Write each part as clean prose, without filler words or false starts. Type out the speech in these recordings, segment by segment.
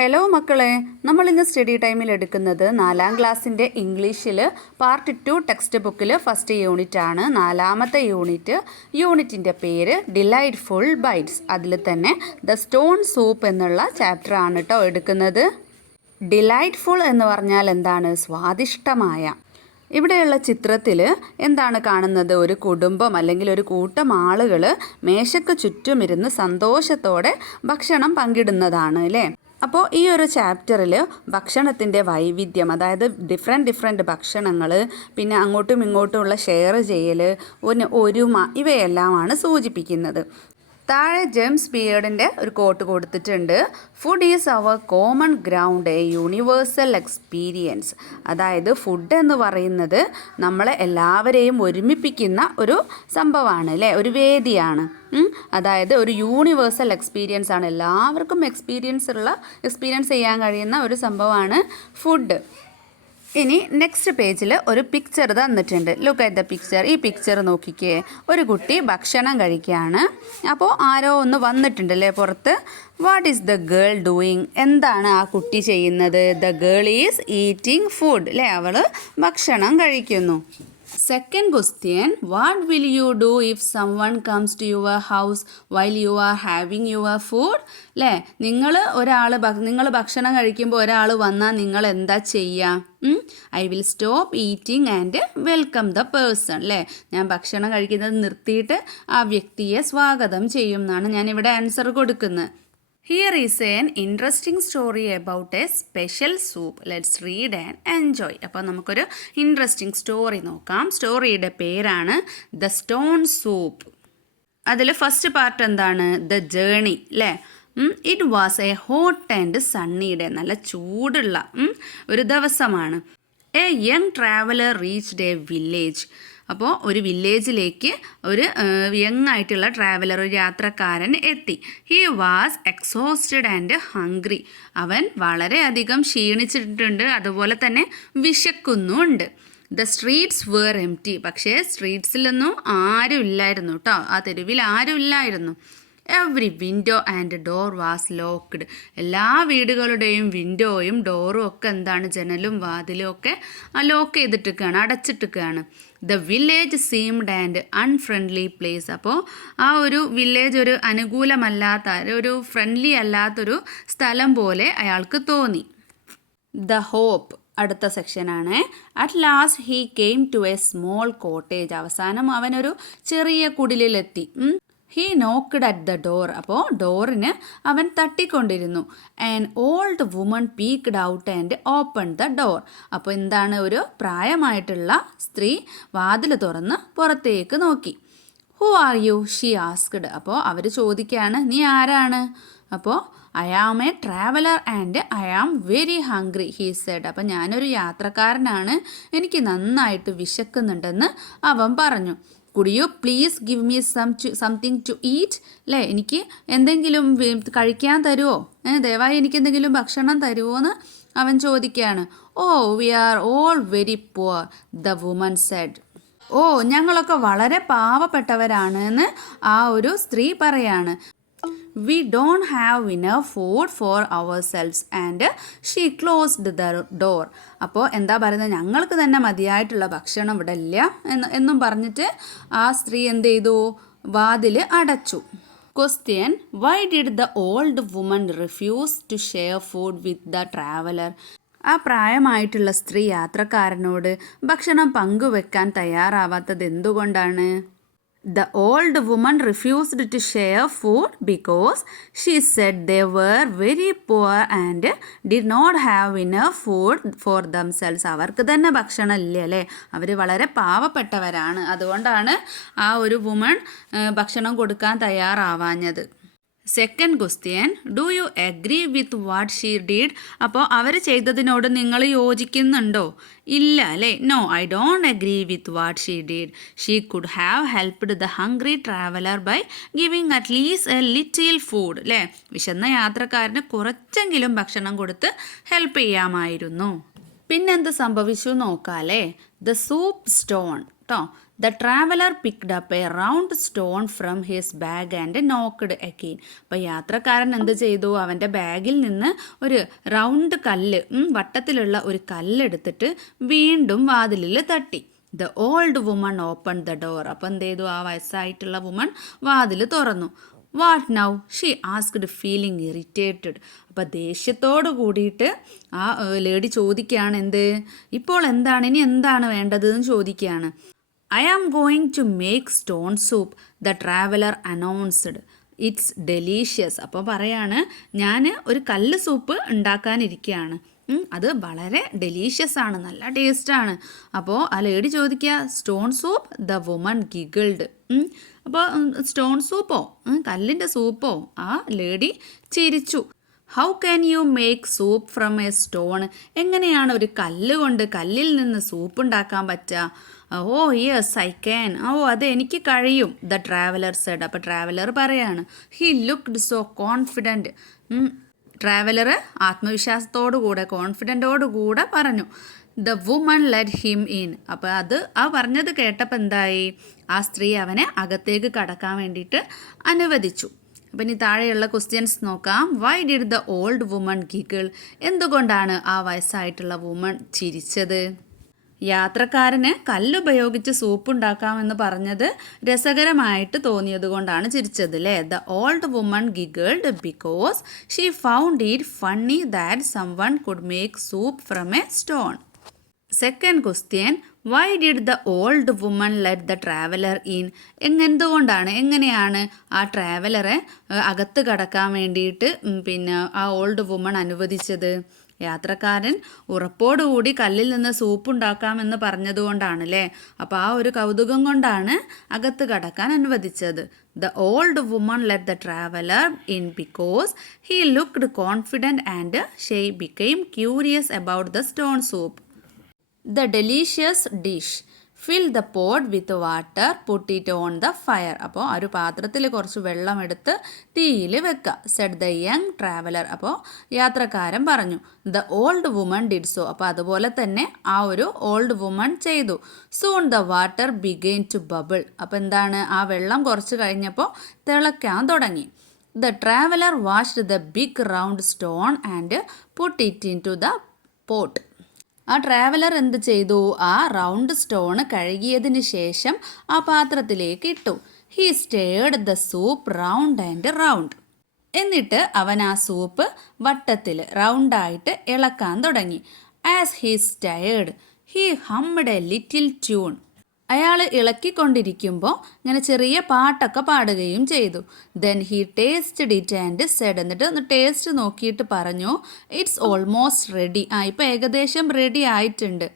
Hello മക്കളെ, നമ്മൾ ഇന്ന് സ്റ്റഡി ടൈമിൽ എടുക്കുന്നത് 4ാം ക്ലാസ്സിൻ്റെ ഇംഗ്ലീഷിൽ പാർട്ട് 2 ടെക്സ്റ്റ് ബുക്കിൽ ഫസ്റ്റ് യൂണിറ്റ് ആണ്. 4ാമത്തെ യൂണിറ്റിൻ്റെ പേര് ഡിലൈറ്റ്ഫുൾ ബൈറ്റ്സ്. അതിൽ തന്നെ ദ സ്റ്റോൺ സൂപ്പ് എന്നുള്ള ചാപ്റ്റർ ആണ് കേട്ടോ എടുക്കുന്നത്. ഡിലൈറ്റ്ഫുൾ എന്ന് പറഞ്ഞാൽ എന്താണ്? സ്വാദിഷ്ടമായ. ഇവിടെയുള്ള ചിത്രത്തിൽ എന്താണ് കാണുന്നത്? ഒരു കുടുംബം അല്ലെങ്കിൽ ഒരു കൂട്ടം ആളുകൾ മേശയ്ക്ക് ചുറ്റുമിരുന്ന് സന്തോഷത്തോടെ ഭക്ഷണം പങ്കിടുന്നതാണ് അല്ലേ? അപ്പോൾ ഈ ഒരു ചാപ്റ്ററിൽ ഭക്ഷണത്തിൻ്റെ വൈവിധ്യം, അതായത് ഡിഫറെൻറ്റ് ഭക്ഷണങ്ങൾ, പിന്നെ അങ്ങോട്ടും ഇങ്ങോട്ടുമുള്ള ഷെയർ ചെയ്യൽ, ഒരുമ, ഇവയെല്ലാമാണ് സൂചിപ്പിക്കുന്നത്. താഴെ ജെയിംസ് ബിയേർഡിൻ്റെ ഒരു കോട്ട് കൊടുത്തിട്ടുണ്ട്. Food is our common ground, a universal experience. അതായത് ഫുഡ് എന്ന് പറയുന്നത് നമ്മളെ എല്ലാവരെയും ഒരുമിപ്പിക്കുന്ന ഒരു സംഭവമാണ് അല്ലേ, ഒരു വേദിയാണ്. അതായത് ഒരു യൂണിവേഴ്സൽ എക്സ്പീരിയൻസ് ആണ്, എല്ലാവർക്കും എക്സ്പീരിയൻസ് ചെയ്യാൻ കഴിയുന്ന ഒരു സംഭവമാണ് ഫുഡ്. ഇനി നെക്സ്റ്റ് പേജിൽ ഒരു പിക്ചർ തന്നിട്ടുണ്ട്. Look at the picture. ഈ പിക്ചർ നോക്കിക്കേ. ഒരു കുട്ടി ഭക്ഷണം കഴിക്കുകയാണ്. അപ്പോൾ ആരോ ഒന്ന് വന്നിട്ടുണ്ടല്ലേ പുറത്ത്. What is the girl doing? എന്താണ് ആ കുട്ടി ചെയ്യുന്നത്? The girl is eating food അല്ലേ, അവൾ ഭക്ഷണം കഴിക്കുന്നു. Second question, what will you do if someone comes to your house while you are having your food? അല്ലേ, നിങ്ങൾ ഭക്ഷണം കഴിക്കുമ്പോൾ ഒരാൾ വന്നാൽ നിങ്ങൾ എന്താ ചെയ്യുക? I will stop eating and welcome the person. അല്ലേ, ഞാൻ ഭക്ഷണം കഴിക്കുന്നത് നിർത്തിയിട്ട് ആ വ്യക്തിയെ സ്വാഗതം ചെയ്യും എന്നാണ് ഞാനിവിടെ ആൻസർ കൊടുക്കുന്നത്. Here is an interesting story about a special soup. Let's read and enjoy. അപ്പോൾ നമുക്കൊരു ഇൻട്രസ്റ്റിംഗ് സ്റ്റോറി നോക്കാം. സ്റ്റോറിയുടെ പേരാണ് ദ സ്റ്റോൺ സൂപ്പ്. അതിൽ ഫസ്റ്റ് പാർട്ട് എന്താണ്? ദ ജേണി അല്ലേ. It was A hot and Sunny day. നല്ല ചൂടുള്ള ഒരു ദിവസമാണ്. A young traveller reached A village. അപ്പോൾ ഒരു വില്ലേജിലേക്ക് ഒരു യങ് ആയിട്ടുള്ള ട്രാവലർ, ഒരു യാത്രക്കാരൻ എത്തി. He was exhausted and hungry. അവൻ വളരെയധികം ക്ഷീണിച്ചിട്ടുണ്ട്, അതുപോലെ തന്നെ വിശക്കുന്നുമുണ്ട്. The streets were empty. പക്ഷേ സ്ട്രീറ്റ്സിലൊന്നും ആരും ഇല്ലായിരുന്നു കേട്ടോ, ആ തെരുവിൽ ആരും ഇല്ലായിരുന്നു. Every window and door was locked. എല്ലാ വീടുകളുടെയും വിൻഡോയും ഡോറും ഒക്കെ എന്താണ്, ജനലും വാതിലും ഒക്കെ ലോക്ക് ചെയ്തിട്ടിരിക്കുകയാണ്, അടച്ചിട്ടിരിക്കുകയാണ്. The village seemed and unfriendly place. അപ്പോൾ ആ ഒരു വില്ലേജ് ഒരു അനുകൂലമല്ലാത്ത, ഒരു ഫ്രണ്ട്ലി അല്ലാത്തൊരു സ്ഥലം പോലെ അയാൾക്ക് തോന്നി. ദ ഹോപ്പ് അടുത്ത സെക്ഷനാണ്. At last he came to a small cottage. അവസാനം അവനൊരു ചെറിയ കുടിലെത്തി. He knocked at the door. അപ്പോൾ ഡോറിന് അവൻ തട്ടിക്കൊണ്ടിരുന്നു. An old woman peeked out and open the door. അപ്പോൾ എന്താണ്, ഒരു പ്രായമായിട്ടുള്ള സ്ത്രീ വാതിൽ തുറന്ന് പുറത്തേക്ക് നോക്കി. Who are you? She asked. അപ്പോൾ അവർ ചോദിക്കുകയാണ്, നീ ആരാണ്? അപ്പോൾ I am a traveller and I am very hungry he said. അപ്പം ഞാനൊരു യാത്രക്കാരനാണ്, എനിക്ക് നന്നായിട്ട് വിശക്കുന്നുണ്ടെന്ന് അവൻ പറഞ്ഞു. Could you please give me something to eat? അല്ലേ, എനിക്ക് എന്തെങ്കിലും കഴിക്കാൻ തരുമോ? ദയവായി എനിക്ക് എന്തെങ്കിലും ഭക്ഷണം തരുമോ എന്ന് അവൻ ചോദിക്കുകയാണ്. Oh we are all very poor the woman said. ഓ, ഞങ്ങളൊക്കെ വളരെ പാവപ്പെട്ടവരാണ് എന്ന് ആ ഒരു സ്ത്രീ പറയാണ്. We don't have enough food for ourselves and she closed the door. അപ്പോൾ എന്താ പറയുന്നത്, ഞങ്ങൾക്ക് തന്നെ മതിയായിട്ടുള്ള ഭക്ഷണം ഇവിടെ ഇല്ല എന്നും പറഞ്ഞിട്ട് ആ സ്ത്രീ എന്ത് ചെയ്തു? വാതിൽ അടച്ചു. Question, why did the old woman refuse to share food with the traveler? ആ പ്രായമായിട്ടുള്ള സ്ത്രീ യാത്രക്കാരനോട് ഭക്ഷണം പങ്കുവെക്കാൻ തയ്യാറാവാത്തത് എന്തുകൊണ്ടാണ്? The old woman refused to share food because she said they were very poor and did not have enough food for themselves. അവർക്ക് തന്നെ ഭക്ഷണം ഇല്ല അല്ലേ, അവർ വളരെ പാവപ്പെട്ടവരാണ്, അതുകൊണ്ടാണ് ആ ഒരു വുമൺ ഭക്ഷണം കൊടുക്കാൻ തയ്യാറാവാഞ്ഞത്. Second question, do you agree with what she did? അപ്പോൾ അവർ ചെയ്തതിനോട് നിങ്ങൾ യോജിക്കുന്നുണ്ടോ? ഇല്ല അല്ലേ. No, I don't agree with what she did. She could have helped the hungry traveller by giving at least a little food. അല്ലേ, വിശന്ന യാത്രക്കാരന് കുറച്ചെങ്കിലും ഭക്ഷണം കൊടുത്ത് ഹെൽപ്പ് ചെയ്യാമായിരുന്നു. പിന്നെന്ത് സംഭവിച്ചു നോക്കാല്ലേ. ദ സൂപ്പ് സ്റ്റോൺ കേട്ടോ. The traveller picked up A round stone from his bag and knocked again. അപ്പോൾ യാത്രക്കാരൻ എന്ത് ചെയ്തു? അവൻ്റെ ബാഗിൽ നിന്ന് ഒരു റൗണ്ട് കല്ല്, വട്ടത്തിലുള്ള ഒരു കല്ലെടുത്തിട്ട് വീണ്ടും വാതിലിൽ തട്ടി. The old woman open the door. അപ്പോൾ എന്ത് ചെയ്തു? ആ വയസ്സായിട്ടുള്ള വുമൺ വാതിൽ തുറന്നു. What now? She asked feeling irritated. അപ്പോൾ ദേഷ്യത്തോട് കൂടിയിട്ട് ആ ലേഡി ചോദിക്കുകയാണ്, എന്ത് ഇപ്പോൾ എന്താണ്, ഇനി എന്താണ് വേണ്ടത് എന്ന് ചോദിക്കുകയാണ്. I am going to make stone soup, the traveler announced. It's delicious. അപ്പോൾ പറയാണ്, ഞാൻ ഒരു കല്ല് സൂപ്പ് ഉണ്ടാക്കാനിരിക്കുകയാണ്, അത് വളരെ ഡെലീഷ്യസ് ആണ്, നല്ല ടേസ്റ്റാണ്. അപ്പോൾ ആ ലേഡി ചോദിക്കുക, stone soup? The woman giggled. അപ്പോൾ സ്റ്റോൺ സൂപ്പോ, കല്ലിൻ്റെ സൂപ്പോ? ആ ലേഡി ചിരിച്ചു. How can you make soup from a stone? എങ്ങനെയാണ് ഒരു കല്ല് കൊണ്ട്, കല്ലിൽ നിന്ന് സൂപ്പ് ഉണ്ടാക്കാൻ പറ്റുക? Oh yes I can. ഓ അത് എനിക്ക് കഴിയും. The traveller said. അപ്പോൾ ട്രാവലർ പറയാണ്, he looked so confident. Traveller ആത്മവിശ്വാസത്തോടുകൂടെ, കോൺഫിഡൻറ്റോടുകൂടെ പറഞ്ഞു. The woman let him in. അപ്പോൾ ആ പറഞ്ഞത് കേട്ടപ്പോൾ എന്തായി? ആ സ്ത്രീ അവനെ അകത്തേക്ക് കടക്കാൻ വേണ്ടിയിട്ട് അനുവദിച്ചു. അപ്പം ഇനി താഴെയുള്ള ക്വസ്റ്റ്യൻസ് നോക്കാം. Why did the old woman giggle? എന്തുകൊണ്ടാണ് ആ വയസ്സായിട്ടുള്ള വുമൺ ചിരിച്ചത്? യാത്രക്കാരന് കല്ലുപയോഗിച്ച് സൂപ്പ് ഉണ്ടാക്കാമെന്ന് പറഞ്ഞത് രസകരമായിട്ട് തോന്നിയത് കൊണ്ടാണ് ചിരിച്ചത് അല്ലേ? The old woman giggled because she found it funny that someone could make soup from a stone. Second question, Y did the old woman let the traveller in? എങ്ങനെയാണ് ആ ട്രാവലറെ അകത്ത് കടക്കാൻ വേണ്ടിയിട്ട് ആ ഓൾഡ് വുമൺ അനുവദിച്ചത്? യാത്രക്കാരൻ ഉറപ്പോടുകൂടി കല്ലിൽ നിന്ന് സൂപ്പ് ഉണ്ടാക്കാമെന്ന് പറഞ്ഞതുകൊണ്ടാണ് അല്ലേ? അപ്പോൾ ആ ഒരു കൗതുകം കൊണ്ടാണ് അകത്ത് കടക്കാൻ അനുവദിച്ചത്. The old woman let the traveller in because he looked confident and she became curious about the stone soup. The delicious dish. Fill the pot with water, put it on the fire. അപ്പോൾ ഒരു പാത്രത്തിൽ കുറച്ച് വെള്ളം എടുത്ത് തീയിൽ വെക്കുക. said the young traveler. അപ്പോൾ യാത്രക്കാരൻ പറഞ്ഞു. The old woman did so. അപ്പോൾ അതുപോലെ തന്നെ ആ ഒരു ഓൾഡ് വുമൺ ചെയ്തു. soon the water began to bubble. അപ്പോൾ എന്താണ്? ആ വെള്ളം കുറച്ച് കഴിഞ്ഞപ്പോൾ തിളയ്ക്കാൻ തുടങ്ങി. The traveler washed the big round stone and put it into the pot. ആ ട്രാവലർ എന്ത് ചെയ്തു? ആ റൗണ്ട് സ്റ്റോൺ കഴുകിയതിന് ശേഷം ആ പാത്രത്തിലേക്ക് ഇട്ടു. He stirred the soup round and round. എന്നിട്ട് അവൻ ആ സൂപ്പ് വട്ടത്തിൽ റൗണ്ടായിട്ട് ഇളക്കാൻ തുടങ്ങി. As he stirred he hummed a little tune. അയാൾ ഇളക്കിക്കൊണ്ടിരിക്കുമ്പോൾ ഇങ്ങനെ ചെറിയ പാട്ടൊക്കെ പാടുകയും ചെയ്തു. Then he tasted it and said. എന്നിട്ട് ഒന്ന് ടേസ്റ്റ് നോക്കിയിട്ട് പറഞ്ഞു, ഇറ്റ്സ് ഓൾമോസ്റ്റ് റെഡി. ഇപ്പോൾ ഏകദേശം റെഡി ആയിട്ടുണ്ട്.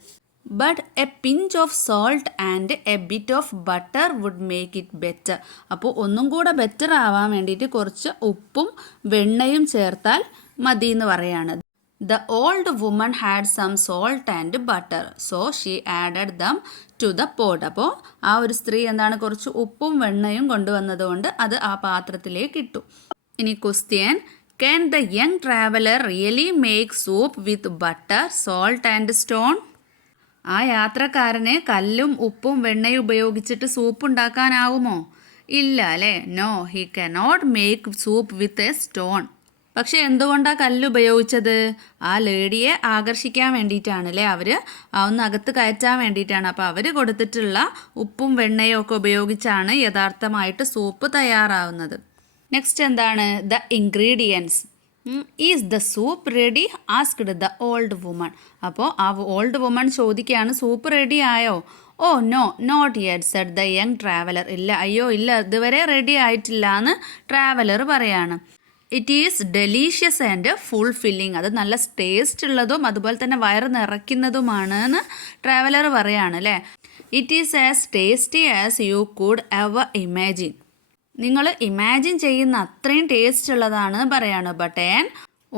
But a pinch of salt and a bit of butter would make it better. അപ്പോൾ ഒന്നും കൂടെ ബെറ്റർ ആവാൻ വേണ്ടിയിട്ട് കുറച്ച് ഉപ്പും വെണ്ണയും ചേർത്താൽ മതി എന്ന് പറയാണ്. The old woman had some salt and butter, so she added them to the pot. അപ്പോൾ ആ ഒരു സ്ത്രീ എന്താണ്? കുറച്ച് ഉപ്പും വെണ്ണയും കൊണ്ടുവന്നതുകൊണ്ട് അത് ആ പാത്രത്തിലേക്ക് ഇട്ടു. ഇനി question, can the young traveler really make soup with butter, salt and stone? ആ യാത്രക്കാരന് കല്ലും ഉപ്പും വെണ്ണയും ഉപയോഗിച്ചിട്ട് സൂപ്പ് ഉണ്ടാക്കാനാവുമോ? ഇല്ല അല്ലേ? No, he cannot make soup with a stone. പക്ഷെ എന്തുകൊണ്ടാണ് കല്ല് ഉപയോഗിച്ചത്? ആ ലേഡിയെ ആകർഷിക്കാൻ വേണ്ടിയിട്ടാണ് അല്ലേ? അവർ ഒന്ന് അകത്ത് കയറ്റാൻ വേണ്ടിയിട്ടാണ്. അപ്പോൾ അവർ കൊടുത്തിട്ടുള്ള ഉപ്പും വെണ്ണയും ഒക്കെ ഉപയോഗിച്ചാണ് യഥാർത്ഥമായിട്ട് സൂപ്പ് തയ്യാറാവുന്നത്. നെക്സ്റ്റ് എന്താണ്? The ingredients. Is the soup ready? Asked the old woman. അപ്പോൾ ആ ഓൾഡ് വുമൺ ചോദിക്കുകയാണ്, സൂപ്പ് റെഡി ആയോ? Oh no not yet said the young traveller. ഇല്ല, അയ്യോ ഇല്ല, ഇതുവരെ റെഡി ആയിട്ടില്ല എന്ന് ട്രാവലർ പറയാണ്. It is delicious and fulfilling. അത് നല്ല ടേസ്റ്റ് ഉള്ളതും അതുപോലെ തന്നെ വയറ് നിറയ്ക്കുന്നതുമാണ് എന്ന് ട്രാവലർ പറയാണ് അല്ലേ? It is as tasty as you could ever imagine. നിങ്ങൾ ഇമാജിൻ ചെയ്യുന്ന അത്രയും ടേസ്റ്റ് ഉള്ളതാണ് പറയാണ്. But an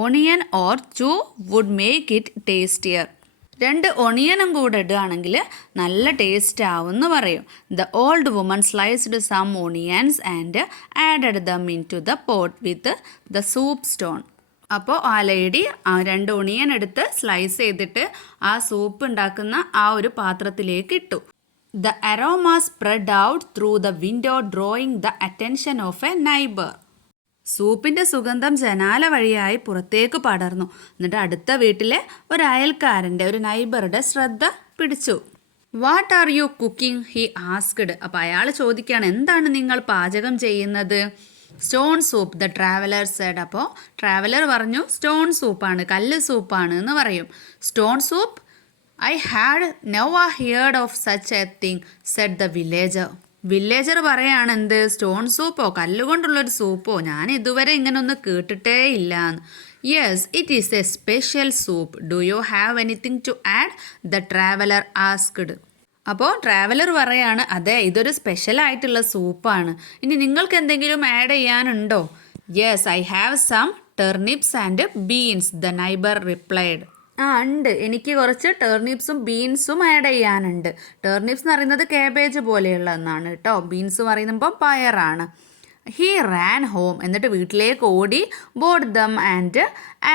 onion or two would make it tastier. 2 ഒണിയനും കൂടെ ഇടുകയാണെങ്കിൽ നല്ല ടേസ്റ്റ് ആവും എന്ന് പറയും. The old woman sliced some onions and added them into the pot with the soup stone. അപ്പോൾ ആ ലേഡി 2 ഒണിയൻ എടുത്ത് സ്ലൈസ് ചെയ്തിട്ട് ആ സൂപ്പ് ഉണ്ടാക്കുന്ന ആ ഒരു പാത്രത്തിലേക്ക് ഇട്ടു. The aroma spread out through the window, drawing the attention of a neighbor. സൂപ്പിൻ്റെ സുഗന്ധം ജനാല വഴിയായി പുറത്തേക്ക് പടർന്നു. എന്നിട്ട് അടുത്ത വീട്ടിലെ ഒരു അയൽക്കാരൻ്റെ, ഒരു നൈബറുടെ ശ്രദ്ധ പിടിച്ചു. What are you cooking, he asked. അപ്പോൾ അയാൾ ചോദിക്കുകയാണ്, എന്താണ് നിങ്ങൾ പാചകം ചെയ്യുന്നത്? Stone soup, the traveller said. അപ്പോൾ ട്രാവലർ പറഞ്ഞു, സ്റ്റോൺ സൂപ്പാണ്, കല്ല് സൂപ്പാണ് എന്ന് പറയും. Stone soup, I had never heard of such a thing, said the villager. Villager പറയാണ്, എന്ത്, സ്റ്റോൺ സൂപ്പോ, കല്ലുകൊണ്ടുള്ളൊരു സൂപ്പോ, ഞാൻ ഇതുവരെ ഇങ്ങനെ ഒന്ന് കേട്ടിട്ടേ ഇല്ല. Yes, it is a special soup. Do you have anything to add, the traveller asked. അപ്പോൾ ട്രാവലർ പറയാണ്, അതെ, ഇതൊരു സ്പെഷ്യലായിട്ടുള്ള സൂപ്പാണ്. ഇനി നിങ്ങൾക്ക് എന്തെങ്കിലും ആഡ് ചെയ്യാനുണ്ടോ? Yes, I have some turnips and beans, the neighbour replied. ഉണ്ട്, എനിക്ക് കുറച്ച് ടേർണിപ്സും ബീൻസും ആഡ് ചെയ്യാനുണ്ട്. ടേർണിപ്സ് എന്ന് പറയുന്നത് കാബേജ് പോലെയുള്ള ഒന്നാണ് കേട്ടോ. ബീൻസ് പറയുമ്പോൾ പയറാണ്. ഹീ റാൻ ഹോം, എന്നിട്ട് വീട്ടിലേക്ക് ഓടി. Bought them and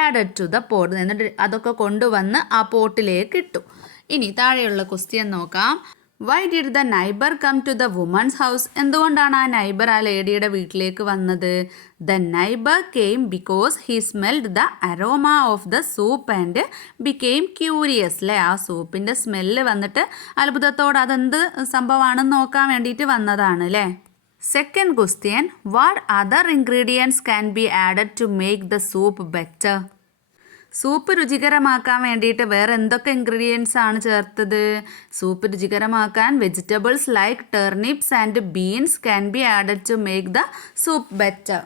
added to the pot, എന്നിട്ട് അതൊക്കെ കൊണ്ടുവന്ന് ആ പോട്ടിലേക്ക് ഇട്ടു. ഇനി താഴെയുള്ള ക്വസ്റ്റ്യൻ നോക്കാം. Why did the neighbour come to the woman's house? എന്തുകൊണ്ടാണ് ആ നൈബർ ആ ലേഡിയുടെ വീട്ടിലേക്ക് വന്നത്? The neighbour came because he smelled the aroma of the soup and became curious. അല്ലേ, ആ സൂപ്പിൻ്റെ സ്മെല്ല് വന്നിട്ട് അത്ഭുതത്തോടെ അതെന്ത് സംഭവമാണെന്ന് നോക്കാൻ വേണ്ടിയിട്ട് വന്നതാണ് അല്ലേ. Second question, what other ingredients can be added to make the soup better? Soup രുചികരമാക്കാൻ വേണ്ടിയിട്ട് വേറെ എന്തൊക്കെ ഇൻഗ്രീഡിയൻസ് ആണ് ചേർത്തത്? സൂപ്പ് രുചികരമാക്കാൻ vegetables like turnips and beans can be added to make the soup better.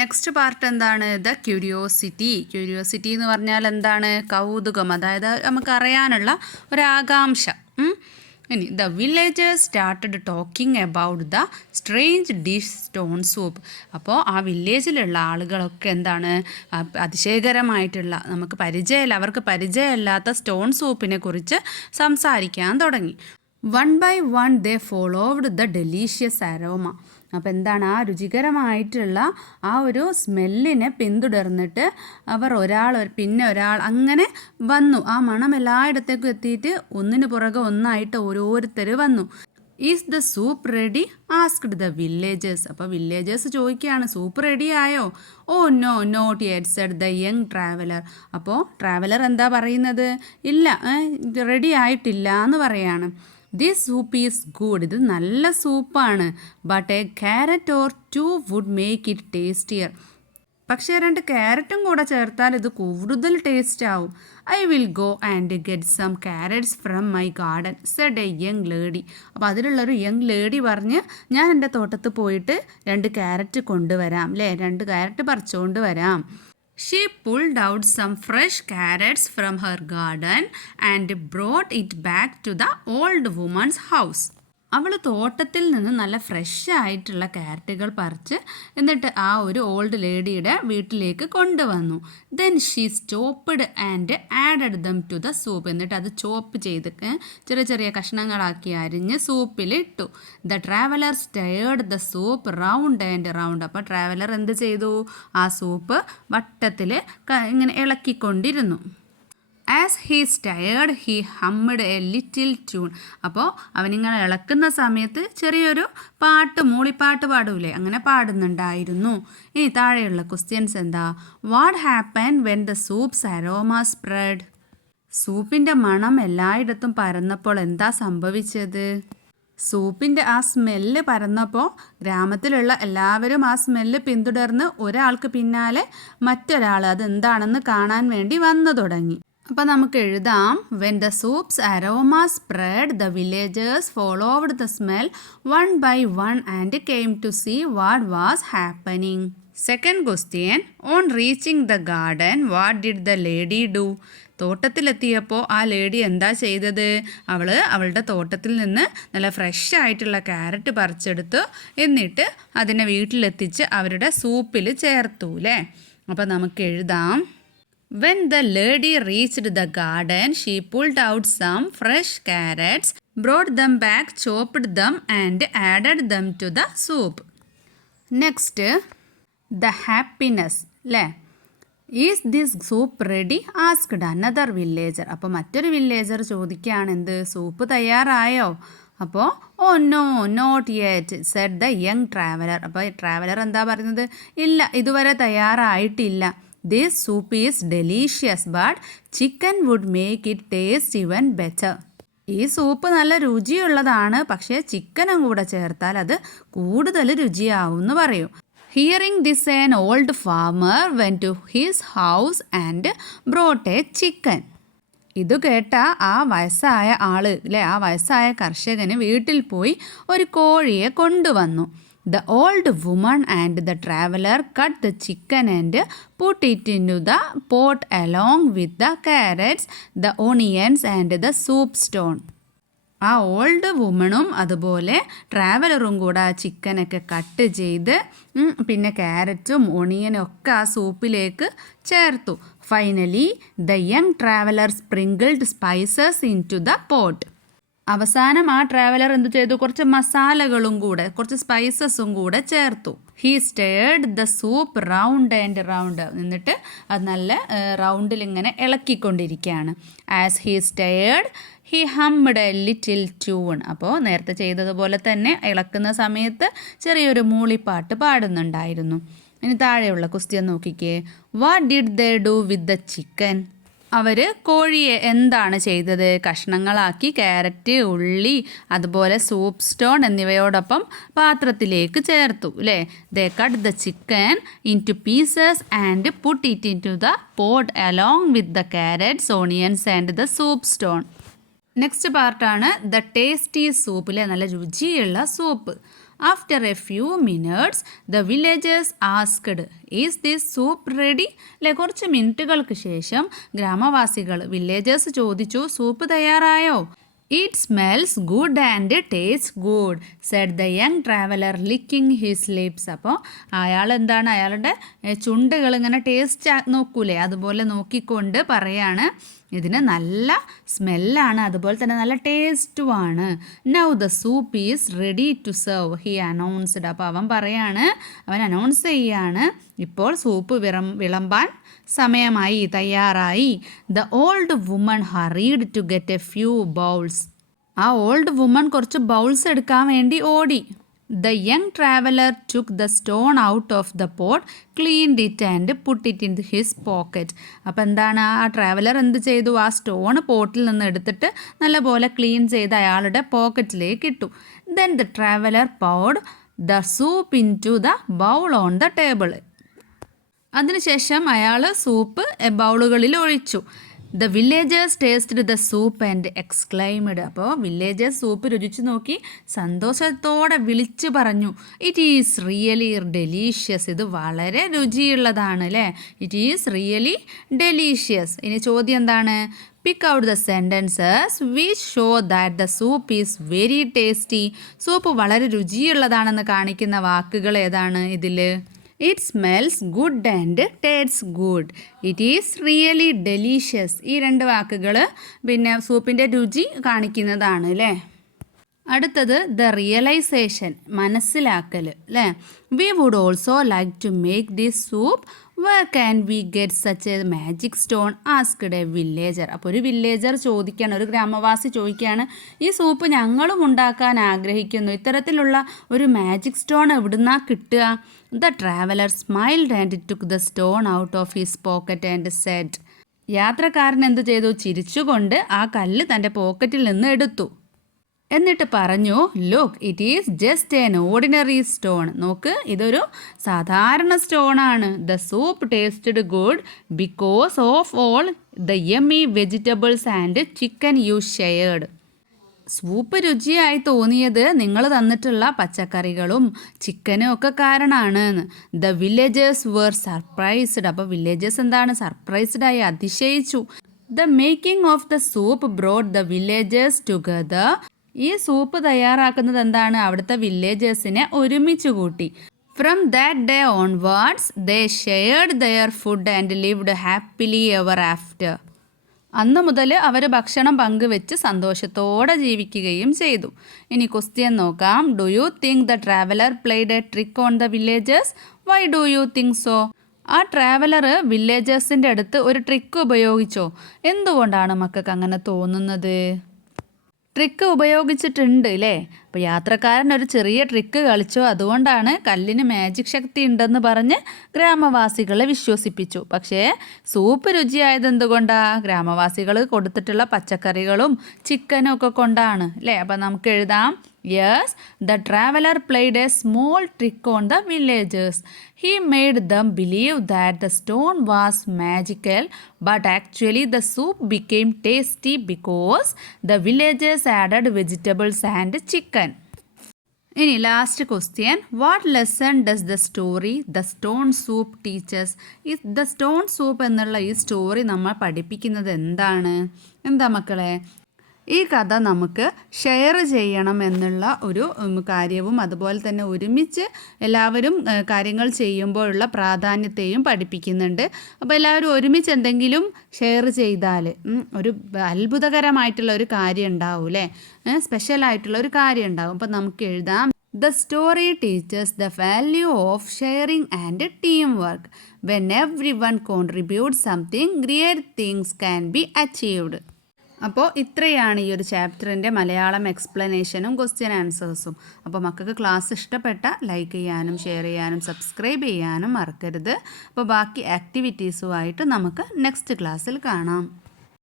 Next part എന്താണ്? The curiosity. Curiosity എന്ന് പറഞ്ഞാൽ എന്താണ്? കൗതുകം, അതായത് നമുക്കറിയാനുള്ള ഒരാകാംക്ഷ. ഇനി the villagers started talking about the strange dish stone soup. അപ്പോൾ ആ വില്ലേജിലുള്ള ആളുകളൊക്കെ എന്താണ്, അതിശയകരമായിട്ടുള്ള, നമുക്ക് പരിചയമില്ല, അവർക്ക് പരിചയമില്ലാത്ത സ്റ്റോൺ സൂപ്പിനെ കുറിച്ച് സംസാരിക്കാൻ തുടങ്ങി. One by one they followed the delicious aroma. അപ്പോൾ എന്താണ്, ആ രുചികരമായിട്ടുള്ള ആ ഒരു സ്മെല്ലിനെ പിന്തുടർന്നിട്ട് അവർ ഒരാൾ പിന്നെ ഒരാൾ അങ്ങനെ വന്നു. ആ മണം എല്ലായിടത്തേക്കും എത്തിയിട്ട് ഒന്നിനു പുറകെ ഒന്നായിട്ട് ഓരോരുത്തർ വന്നു. Is the soup ready asked the villagers. അപ്പോൾ വില്ലേജേഴ്സ് ചോദിക്കുകയാണ്, സൂപ്പ് റെഡി ആയോ? Oh no not yet said the young traveller. അപ്പോൾ ട്രാവലർ എന്താ പറയുന്നത്? ഇല്ല, റെഡി ആയിട്ടില്ല എന്ന് പറയാണ്. ദിസ് സൂപ്പ് ഈസ് ഗുഡ്, ഇത് നല്ല സൂപ്പാണ്. But a carrot or two would make it tastier. പക്ഷേ 2 ക്യാരറ്റും കൂടെ ചേർത്താൽ ഇത് കൂടുതൽ ടേസ്റ്റ് ആവും. I will go and get some carrots from my garden, said a young lady. അപ്പോൾ അതിലുള്ളൊരു യങ് ലേഡി പറഞ്ഞ്, ഞാൻ എൻ്റെ തോട്ടത്തിൽ പോയിട്ട് 2 ക്യാരറ്റ് കൊണ്ടുവരാം, അല്ലേ, 2 ക്യാരറ്റ് പറിച്ചുകൊണ്ട് വരാം. She pulled out some fresh carrots from her garden and brought it back to the old woman's house. അവൾ തോട്ടത്തിൽ നിന്ന് നല്ല ഫ്രഷ് ആയിട്ടുള്ള ക്യാരറ്റുകൾ പറിച്ച് എന്നിട്ട് ആ ഒരു ഓൾഡ് ലേഡിയുടെ വീട്ടിലേക്ക് കൊണ്ടുവന്നു. Then she chopped and added them to the soup. എന്നിട്ട് അത് ചോപ്പ് ചെയ്ത് ചെറിയ ചെറിയ കഷ്ണങ്ങളാക്കി അരിഞ്ഞ് സൂപ്പിലിട്ടു. The traveller stirred the soup round and round. അപ്പോൾ ട്രാവലർ എന്ത് ചെയ്തു? ആ സൂപ്പ് വട്ടത്തിൽ ഇങ്ങനെ ഇളക്കിക്കൊണ്ടിരുന്നു. As he stirred he hummed a little tune. അപ്പോൾ അവനിങ്ങനെ ഇളക്കുന്ന സമയത്ത് ചെറിയൊരു പാട്ട്, മൂളിപ്പാട്ട് പാടൂലേ, അങ്ങനെ പാടുന്നുണ്ടായിരുന്നു. ഇനി താഴെയുള്ള ക്വസ്റ്റ്യൻസ് എന്താ? What happen when the soup's aroma spread? സൂപ്പിൻ്റെ മണം എല്ലായിടത്തും പരന്നപ്പോൾ എന്താ സംഭവിച്ചത്? സൂപ്പിൻ്റെ ആ സ്മെല്ല് പരന്നപ്പോൾ ഗ്രാമത്തിലുള്ള എല്ലാവരും ആ സ്മെല്ല് പിന്തുടർന്ന് ഒരാൾക്ക് പിന്നാലെ മറ്റൊരാൾ അതെന്താണെന്ന് കാണാൻ വേണ്ടി വന്നു തുടങ്ങി. അപ്പോൾ നമുക്ക് എഴുതാം, when the soup's aroma spread the villagers followed the smell one by one and came to see what was happening. Second question, on reaching the garden what did the lady do? തോട്ടത്തിലെത്തിയപ്പോൾ ആ lady എന്താ ചെയ്തത്? അവളുടെ തോട്ടത്തിൽ നിന്ന് നല്ല fresh ആയിട്ടുള്ള carrot പറിച്ചെടുത്തു. എന്നിട്ട് അതിനെ വീട്ടിലെത്തിച്ച് അവരുടെ സൂപ്പിൽ ചേർത്തു അല്ലേ. അപ്പോൾ നമുക്ക് എഴുതാം, when the lady reached the garden, she pulled out some fresh carrots, brought them back, chopped them and added them to the soup. Next, the happiness, അല്ലേ. Is this soup ready asked another villager. അപ്പോൾ മറ്റൊരു villager ചോദിക്കുകയാണ്, എന്ത്, soup തയ്യാറായോ? അപ്പോൾ oh no not yet said the young traveller. അപ്പോൾ traveller എന്താ പറയുന്നത്? ഇല്ല, ഇതുവരെ തയ്യാറായിട്ടില്ല. This soup is delicious but chicken would make it taste even better. ഈ സൂപ്പ് നല്ല രുചിയുള്ളതാണ്, പക്ഷേ ചിക്കനും കൂടെ ചേർത്താൽ അത് കൂടുതൽ രുചിയാവും എന്ന് പറയും. Hearing this an old farmer went to his house and brought a chicken. ഇത് കേട്ട ആ വയസ്സായ ആള് അല്ലേ, ആ വയസ്സായ കർഷകന് വീട്ടിൽ പോയി ഒരു കോഴിയെ കൊണ്ടുവന്നു. The old woman and the traveler cut the chicken and put it into the pot along with the carrots, the onions and the soup stone. ആ ഓൾഡ് വുമണും അതുപോലെ ട്രാവലറും കൂടെ ആ ചിക്കനൊക്കെ കട്ട് ചെയ്ത് പിന്നെ ക്യാരറ്റും ഒണിയനും ഒക്കെ ആ സൂപ്പിലേക്ക് ചേർത്തു. Finally the young traveller sprinkled spices into the pot. അവസാനം ആ ട്രാവലർ എന്ത് ചെയ്തു? കുറച്ച് മസാലകളും കൂടെ, കുറച്ച് സ്പൈസസും കൂടെ ചേർത്തു. He stirred the soup round and round. എന്നിട്ട് അത് നല്ല റൗണ്ടിൽ ഇങ്ങനെ ഇളക്കിക്കൊണ്ടിരിക്കുകയാണ്. As he stirred he hummed a little tune. അപ്പോൾ നേരത്തെ ചെയ്തതുപോലെ തന്നെ ഇളക്കുന്ന സമയത്ത് ചെറിയൊരു മൂളിപ്പാട്ട് പാടുന്നുണ്ടായിരുന്നു. ഇനി താഴെയുള്ള ക്വസ്റ്റ്യൻ നോക്കിക്കേ. What did they do with the chicken? അവർ കോഴിയെ എന്താണ് ചെയ്തത്? കഷ്ണങ്ങളാക്കി ക്യാരറ്റ്, ഉള്ളി, അതുപോലെ സൂപ്പ് സ്റ്റോൺ എന്നിവയോടൊപ്പം പാത്രത്തിലേക്ക് ചേർത്തു അല്ലേ. They cut the chicken into pieces and put it into the pot along with the carrots, onions and the soup stone. Next പാർട്ടാണ് ദ ടേസ്റ്റി സൂപ്പ് അല്ലേ, നല്ല രുചിയുള്ള soup. After a few minutes the villagers asked is this soup ready അല്ലെ. കുറച്ച് മിനിറ്റുകൾക്ക് ശേഷം ഗ്രാമവാസികൾ villagers ചോദിച്ചു, സൂപ്പ് തയ്യാറായോ? It smells good and taste good said the young traveller licking his lips. അപ്പോൾ അയാൾ എന്താണ്, അയാളുടെ ചുണ്ടുകൾ ഇങ്ങനെ ടേസ്റ്റ് നോക്കൂലേ, അതുപോലെ നോക്കിക്കൊണ്ട് പറയാണ് ഇതിന് നല്ല സ്മെല്ലാണ്, അതുപോലെ തന്നെ നല്ല ടേസ്റ്റുമാണ്. Now the soup is ready to serve he announced. അപ്പോൾ അവൻ അനൗൺസ് ചെയ്യാണ്, ഇപ്പോൾ സൂപ്പ് വിളമ്പാൻ സമയമായി, തയ്യാറായി. The old woman hurried to get a few bowls. ആ ഓൾഡ് വുമൺ കുറച്ച് ബൗൾസ് എടുക്കാൻ വേണ്ടി ഓടി. The young traveler took the stone out of the pot, cleaned it and put it in his pocket. അപ്പോൾ എന്താണ്, ആ ട്രാവലർ എന്ത് ചെയ്തു? ആ സ്റ്റോൺ പോട്ടിൽ നിന്ന് എടുത്തിട്ട് നല്ലപോലെ ക്ലീൻ ചെയ്ത് അയാളുടെ പോക്കറ്റിലേക്ക് ഇട്ടു. Then the traveler poured the soup into the bowl on the table. അതിനുശേഷം അയാൾ സൂപ്പ് ബൗളുകളിൽ ഒഴിച്ചു. The villagers tasted the soup and exclaimed. അപ്പോൾ വില്ലേജേഴ്സ് സൂപ്പ് രുചിച്ചു നോക്കി സന്തോഷത്തോടെ വിളിച്ചു പറഞ്ഞു, ഇറ്റ് ഈസ് റിയലി ഡെലീഷ്യസ്. ഇത് വളരെ രുചിയുള്ളതാണ് അല്ലേ. It is really delicious. ഇനി ചോദ്യം എന്താണ്? Pick out the sentences which show that the soup is very tasty. Soup വളരെ രുചിയുള്ളതാണെന്ന് കാണിക്കുന്ന വാക്കുകൾ ഏതാണ് ഇതിൽ? It smells good and tastes good. It is really delicious. ഈ രണ്ട് വാക്കുകൾ പിന്നെ സൂപ്പിൻ്റെ രുചി കാണിക്കുന്നതാണ് അല്ലേ. അടുത്തത് ദ റിയലൈസേഷൻ, മനസ്സിലാക്കൽ അല്ലേ. We would also like to make this soup. Where can we get such a magic stone asked a villager. അപ്പോൾ ഒരു വില്ലേജർ ചോദിക്കുകയാണ്, ഒരു ഗ്രാമവാസി ചോദിക്കുകയാണ്, ഈ സൂപ്പ് ഞങ്ങളും ഉണ്ടാക്കാൻ ആഗ്രഹിക്കുന്നു, ഇത്തരത്തിലുള്ള ഒരു മാജിക് സ്റ്റോൺ എവിടുന്നാ കിട്ടുക? The traveller smiled and took the stone out of his pocket and said. യാത്രക്കാരൻ എന്ത് ചെയ്തു? ചിരിച്ചുകൊണ്ട് ആ കല്ല് തൻ്റെ പോക്കറ്റിൽ നിന്ന് എടുത്തു. എന്നിട്ട് പറഞ്ഞു, look it is just an ordinary stone. നോക്ക്, ഇതൊരു സാധാരണ സ്റ്റോണാണ്. The soup tasted good because of all the yummy vegetables and chicken you shared. Soup രുചിയായി തോന്നിയത് നിങ്ങൾ തന്നിട്ടുള്ള പച്ചക്കറികളും ചിക്കനും ഒക്കെ കാരണമാണ്. The villagers were surprised. അപ്പോൾ വില്ലേജേഴ്സ് എന്താണ്? സർപ്രൈസ്ഡായി, അതിശയിച്ചു. The making of the soup brought the villagers together. ഈ സൂപ്പ് തയ്യാറാക്കുന്നത് എന്താണ്? അവിടുത്തെ വില്ലേജേഴ്സിനെ ഒരുമിച്ച് കൂട്ടി. From that day onwards they shared there food and lived happily ever after. അന്ന് മുതൽ അവർ ഭക്ഷണം പങ്കുവെച്ച് സന്തോഷത്തോടെ ജീവിക്കുകയും ചെയ്തു. ഇനി ക്വസ്റ്റ്യൻ നോക്കാം. Do you think the traveller played A trick on the villagers? Why do you think so? ആ ട്രാവലർ വില്ലേജേഴ്സിൻ്റെ അടുത്ത് ഒരു ട്രിക്ക് ഉപയോഗിച്ചോ? എന്തുകൊണ്ടാണ് മക്കൾക്ക് അങ്ങനെ തോന്നുന്നത്? ട്രിക്ക് ഉപയോഗിച്ചിട്ടുണ്ട് അല്ലേ? അപ്പോൾ യാത്രക്കാരൻ ഒരു ചെറിയ ട്രിക്ക് കളിച്ചു, അതുകൊണ്ടാണ് കല്ലിന് മാജിക് ശക്തി ഉണ്ടെന്ന് പറഞ്ഞ് ഗ്രാമവാസികളെ വിശ്വസിപ്പിച്ചു. പക്ഷേ സൂപ്പ് രുചിയായത് എന്തുകൊണ്ടാണ്? ഗ്രാമവാസികൾ കൊടുത്തിട്ടുള്ള പച്ചക്കറികളും ചിക്കനും ഒക്കെ കൊണ്ടാണ് അല്ലേ? അപ്പോൾ നമുക്ക് എഴുതാം, yes, the traveler played a small trick on the villagers. He made them believe that the stone was magical, but actually the soup became tasty because the villagers added vegetables and chicken. ഇനി last question, what lesson does the story the stone soup teachers? ഈ the stone soup എന്നുള്ള ഈ story നമ്മൾ പഠിപ്പിക്കുന്നത് എന്താ മക്കളെ? ഈ കഥ നമുക്ക് ഷെയർ ചെയ്യണം എന്നുള്ള ഒരു കാര്യവും അതുപോലെ തന്നെ ഒരുമിച്ച് എല്ലാവരും കാര്യങ്ങൾ ചെയ്യുമ്പോഴുള്ള പ്രാധാന്യത്തെയും പഠിപ്പിക്കുന്നുണ്ട്. അപ്പോൾ എല്ലാവരും ഒരുമിച്ച് എന്തെങ്കിലും ഷെയർ ചെയ്താൽ ഒരു അത്ഭുതകരമായിട്ടുള്ള ഒരു കാര്യം ഉണ്ടാവും അല്ലേ? സ്പെഷ്യലായിട്ടുള്ള ഒരു കാര്യം ഉണ്ടാവും. അപ്പോൾ നമുക്ക് എഴുതാം, The story teaches the value of sharing and teamwork. When everyone contributes something, great things can be achieved. അപ്പോൾ ഇത്രയാണ് ഈ ഒരു ചാപ്റ്ററിൻ്റെ മലയാളം എക്സ്പ്ലനേഷനും ക്വസ്റ്റ്യൻ ആൻസേഴ്സും. അപ്പോൾ മക്കൾക്ക് ക്ലാസ് ഇഷ്ടപ്പെട്ട ലൈക്ക് ചെയ്യാനും ഷെയർ ചെയ്യാനും സബ്സ്ക്രൈബ് ചെയ്യാനും മറക്കരുത്. അപ്പോൾ ബാക്കി ആക്ടിവിറ്റീസുമായിട്ട് നമുക്ക് നെക്സ്റ്റ് ക്ലാസ്സിൽ കാണാം.